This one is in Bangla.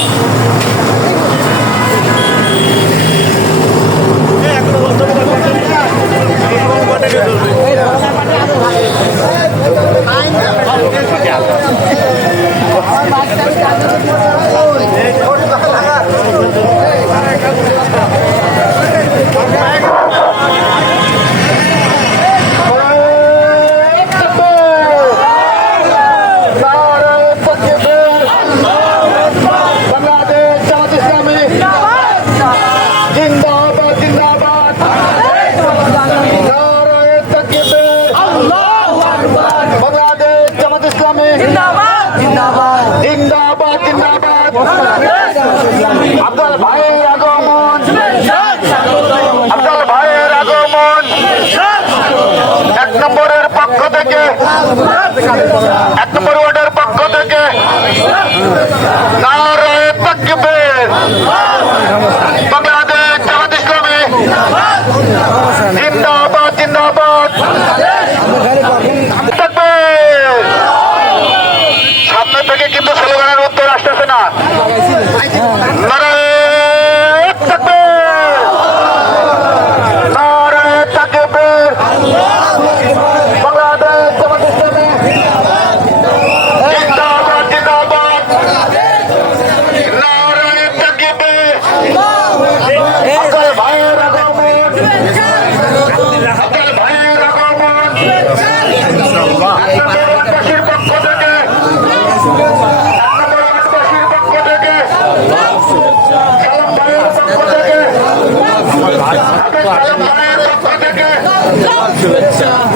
Yeah. জিন্দাবাদ। জিন্দাবাদ জিন্দাবাদ। জিন্দাবাদ আপনার ভাইয়ের আগমন। এক নম্বরের পক্ষ থেকে, এক নম্বর ওয়ার্ডের পক্ষ থেকে। না influencer